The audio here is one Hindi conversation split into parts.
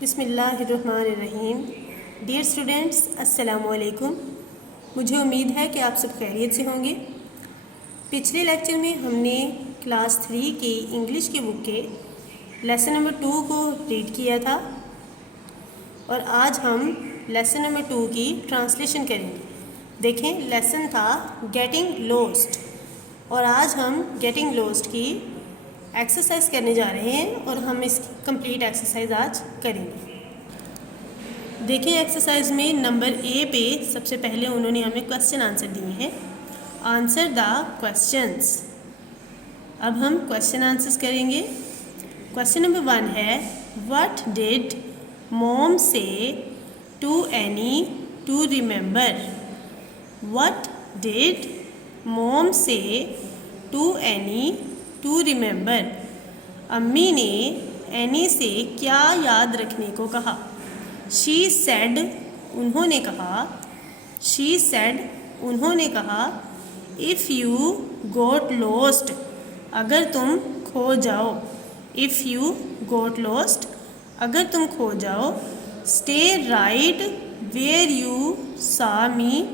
बिस्मिल्लाहिर्रहमानिर्रहीम। डियर स्टूडेंट्स, अस्सलामु अलैकुम। मुझे उम्मीद है कि आप सब खैरियत से होंगे। पिछले लेक्चर में हमने क्लास 3 की इंग्लिश की बुक के लेसन नंबर 2 को रीड किया था और आज हम लेसन नंबर 2 की ट्रांसलेशन करेंगे। देखें, लेसन था गेटिंग लॉस्ट और आज हम गेटिंग लॉस्ट की एक्सरसाइज करने जा रहे हैं और हम इस कंप्लीट एक्सरसाइज आज करेंगे। देखिए, एक्सरसाइज में नंबर ए पे सबसे पहले उन्होंने हमें क्वेश्चन आंसर दिए हैं। Answer the questions. अब हम क्वेश्चन आंसर्स करेंगे। क्वेश्चन नंबर 1 है, what did mom say to Annie to remember? What did mom say to Annie to remember? अम्मी ने एनी से क्या याद रखने को कहा? शी सेड, उन्होंने कहा। शी सेड, उन्होंने कहा। इफ़ यू गोट लॉस्ट, अगर तुम खो जाओ। इफ़ यू गोट लॉस्ट, अगर तुम खो जाओ। Stay right where you saw me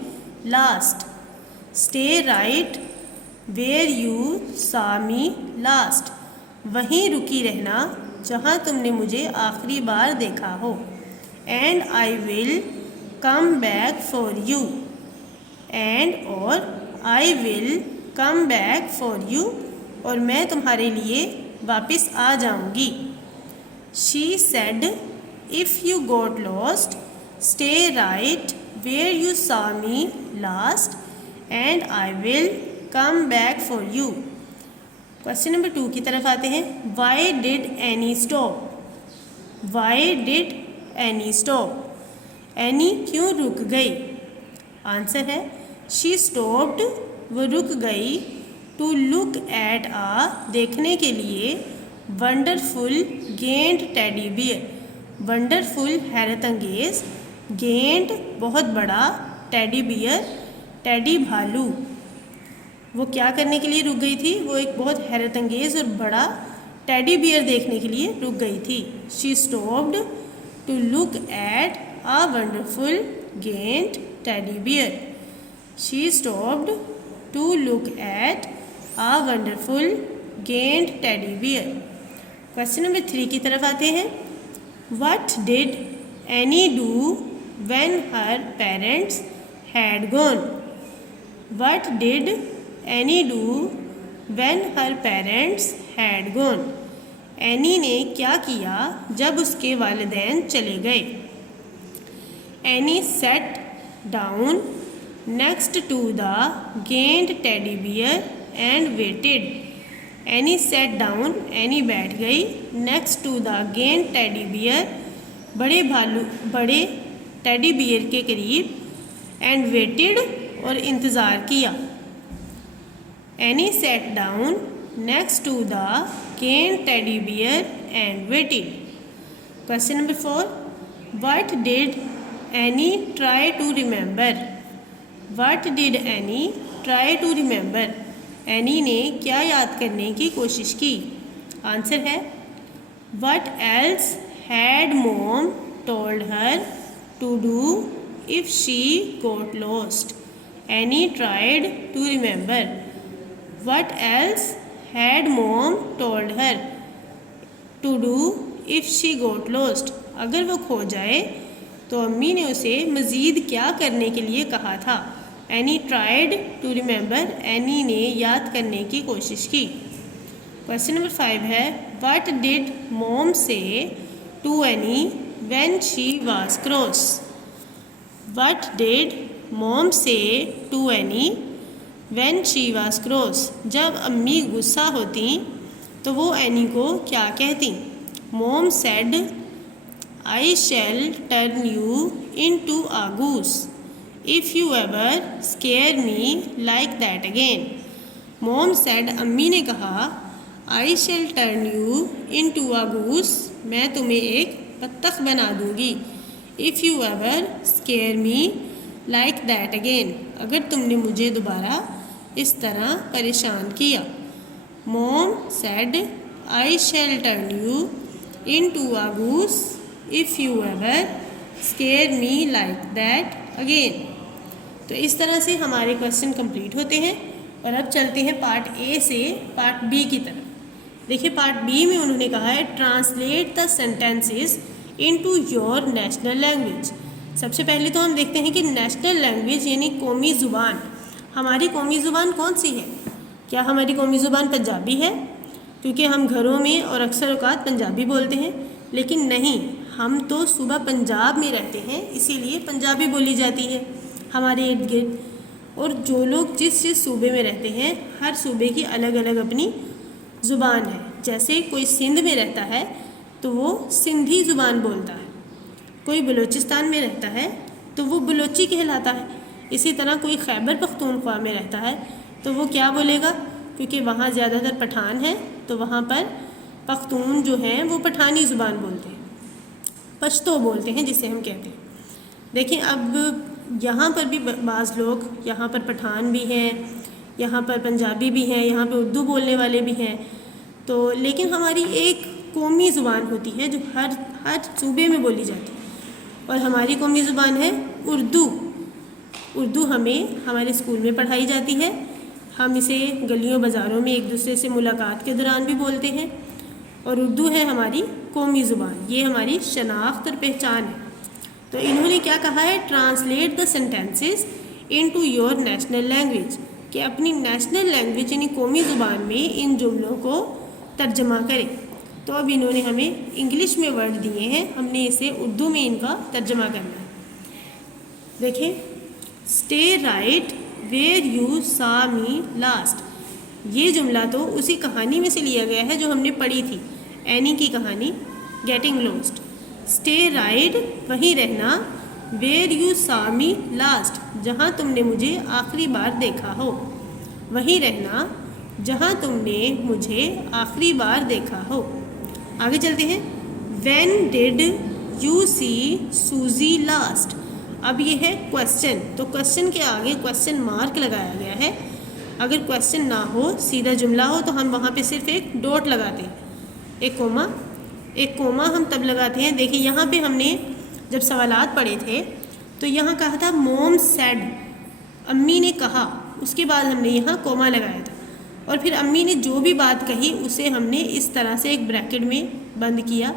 last. Stay right where you saw me last, वहीं रुकी रहना जहाँ तुमने मुझे आखिरी बार देखा हो। And I will come back for you. And और I will come back for you, और मैं तुम्हारे लिए वापस आ जाऊँगी। She said, if you got lost, stay right where you saw me last, and I will come back for you. Question number 2 की तरफ आते हैं। Why did Annie stop? Why did Annie stop? Annie क्यों रुक गई? आंसर है, शी स्टॉप्ड, वो रुक गई। टू लुक एट आ, देखने के लिए। Wonderful giant teddy bear, wonderful हैरत अंगेज। गेंट बहुत बड़ा, टेडी बियर टेडी भालू। वो क्या करने के लिए रुक गई थी? वो एक बहुत हैरत अंगेज और बड़ा टेडी बियर देखने के लिए रुक गई थी। She stopped to look at a wonderful giant teddy bear. She stopped to look at a wonderful giant teddy bear. Question number 3 की तरफ आते हैं। What did Annie do when her parents had gone? What did Annie do when her parents had gone? Annie ने क्या किया जब उसके वालिदैन चले गए? Annie sat down next to the giant teddy bear and waited. Any sat down, Annie बैठ गई। Next to the giant teddy bear, बड़े टेडी बियर के करीब। एंड वेटेड, और इंतज़ार किया। Annie sat down next to the giant teddy bear and waited. Question number 4, what did Annie try to remember? What did Annie try to remember? Annie ने क्या याद करने की कोशिश की? आंसर है, what else had mom told her to do if she got lost? Any tried to remember. What else had mom told her to do if she got lost? अगर वो खो जाए तो अम्मी ने उसे मज़ीद क्या करने के लिए कहा था? Annie tried to remember, any ने याद करने की कोशिश की। क्वेश्चन नंबर 5 है, What did mom say to Annie when she was cross? What did mom say to Annie when she was cross? जब अम्मी गुस्सा होती तो वो एनी को क्या कहती? Mom said, I shall turn you into a goose if you ever scare me like that again. Mom said, अम्मी ने कहा, I shall turn you into a goose, मैं तुम्हें एक बत्तख बना दूँगी। If you ever scare me like that again, अगर तुमने मुझे दोबारा इस तरह परेशान किया। Mom said, I shall turn you into a goose if you ever scare me like that again. तो इस तरह से हमारे क्वेश्चन कंप्लीट होते हैं। और अब चलते हैं पार्ट ए से पार्ट बी की तरफ। देखिए पार्ट बी में उन्होंने कहा है translate the sentences into your national language. सबसे पहले तो हम देखते हैं कि नेशनल लैंग्वेज यानी कौमी ज़ुबान, हमारी कौमी ज़ुबान कौन सी है? क्या हमारी कौमी ज़ुबान पंजाबी है? क्योंकि हम घरों में और अक्सर औकात पंजाबी बोलते हैं, लेकिन नहीं, हम तो सूबा पंजाब में रहते हैं, इसीलिए पंजाबी बोली जाती है हमारे इर्द गिर्द। और जो लोग जिस जिस सूबे में रहते हैं, हर सूबे की अलग अलग अपनी ज़ुबान है। जैसे कोई सिंध में रहता है तो वो सिंधी ज़ुबान बोलता है, कोई बलूचिस्तान में रहता है तो वो बलोची कहलाता है। इसी तरह कोई खैबर पख्तूनख्वा में रहता है तो वो क्या बोलेगा? क्योंकि वहाँ ज़्यादातर पठान हैं तो वहाँ पर पख्तून जो हैं वो पठानी ज़ुबान बोलते हैं, पश्तो बोलते हैं जिसे हम कहते हैं। देखिए अब यहाँ पर भी बाज़ लोग, यहाँ पर पठान भी हैं, यहाँ पर पंजाबी भी हैं, यहाँ पर उर्दू बोलने वाले भी हैं। तो लेकिन हमारी एक कौमी ज़ुबान होती है जो हर सूबे में बोली जाती है, और हमारी कौमी ज़ुबान है उर्दू। उर्दू हमें हमारे स्कूल में पढ़ाई जाती है, हम इसे गलियों बाज़ारों में एक दूसरे से मुलाकात के दौरान भी बोलते हैं, और उर्दू है हमारी कौमी ज़ुबान, ये हमारी शनाख्त और पहचान है। तो इन्होंने क्या कहा है? Translate the sentences into your national language, कि अपनी नेशनल लैंग्वेज यानी कौमी ज़ुबान में इन जुमलों को तर्जमा करें। तो अब इन्होंने हमें इंग्लिश में वर्ड दिए हैं, हमने इसे उर्दू में इनका तर्जमा करना है। देखें, stay right where you saw me last, ये जुमला तो उसी कहानी में से लिया गया है जो हमने पढ़ी थी, एनी की कहानी गेटिंग लॉस्ट। स्टे राइट वहीं रहना, where you saw me last जहाँ तुमने मुझे आखिरी बार देखा हो, वहीं रहना जहाँ तुमने मुझे आखिरी बार देखा हो। आगे चलते हैं। व्हेन डिड यू सी सूजी लास्ट, अब ये है क्वेश्चन, तो क्वेश्चन के आगे क्वेश्चन मार्क लगाया गया है। अगर क्वेश्चन ना हो, सीधा जुमला हो, तो हम वहाँ पे सिर्फ एक डॉट लगाते हैं, एक कोमा हम तब लगाते हैं। देखिए यहाँ पे हमने जब सवालात पढ़े थे तो यहाँ कहा था मॉम सेड, अम्मी ने कहा, उसके बाद हमने यहाँ कोमा लगाया था, और फिर अम्मी ने जो भी बात कही उसे हमने इस तरह से एक ब्रैकेट में बंद किया,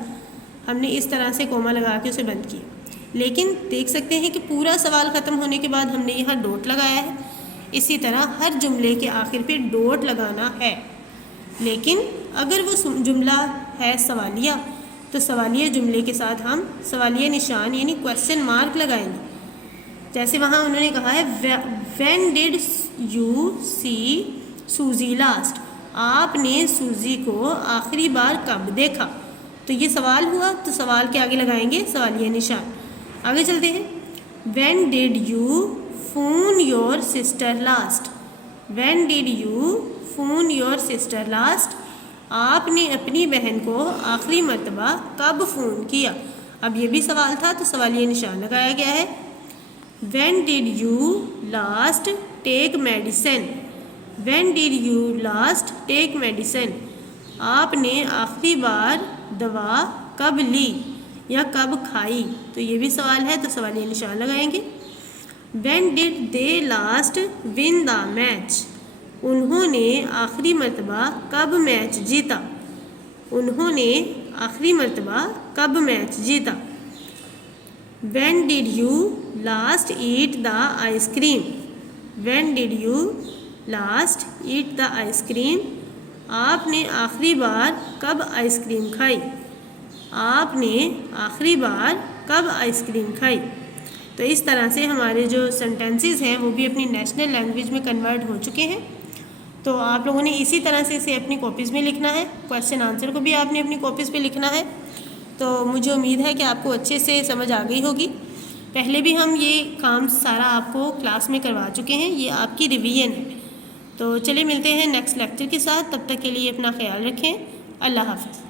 हमने इस तरह से कोमा लगा के उसे बंद किया। लेकिन देख सकते हैं कि पूरा सवाल ख़त्म होने के बाद हमने यहाँ डॉट लगाया है। इसी तरह हर जुमले के आखिर पे डॉट लगाना है। लेकिन अगर वो जुमला है सवालिया, तो सवालिया जुमले के साथ हम सवालिया निशान यानी क्वेश्चन मार्क लगाएंगे। जैसे वहाँ उन्होंने कहा है व्हेन डिड यू सी सूजी लास्ट, आपने सूजी को आखिरी बार कब देखा, तो ये सवाल हुआ, तो सवाल के आगे लगाएंगे सवालिया निशान। आगे चलते हैं। When did you phone your sister last, when did you phone your sister last, आपने अपनी बहन को आखिरी मर्तबा कब फ़ोन किया। अब ये भी सवाल था तो सवालिया निशान लगाया गया है। When did you last take medicine, when did you last take medicine, आपने आखिरी बार दवा कब ली या कब खाई, तो ये भी सवाल है तो सवालिया निशान लगाएंगे। When did they last win the match, उन्होंने आखिरी मर्तबा कब मैच जीता, उन्होंने आखिरी मर्तबा कब मैच जीता। When did you last eat the ice cream, when did you last eat the ice cream, आपने आखिरी बार कब आइसक्रीम खाई, आपने आखिरी बार कब आइसक्रीम खाई। तो इस तरह से हमारे जो सेंटेंसेस हैं वो भी अपनी नेशनल लैंग्वेज में कन्वर्ट हो चुके हैं। तो आप लोगों ने इसी तरह से इसे अपनी कॉपीज़ में लिखना है, क्वेश्चन आंसर को भी आपने अपनी कॉपीज़ पे लिखना है। तो मुझे उम्मीद है कि आपको अच्छे से समझ आ गई होगी। पहले भी हम ये काम सारा आपको क्लास में करवा चुके हैं, ये आपकी रिवीजन है। तो चलिए मिलते हैं नेक्स्ट लेक्चर के साथ, तब तक के लिए अपना ख्याल रखें। अल्लाह हाफ़िज़।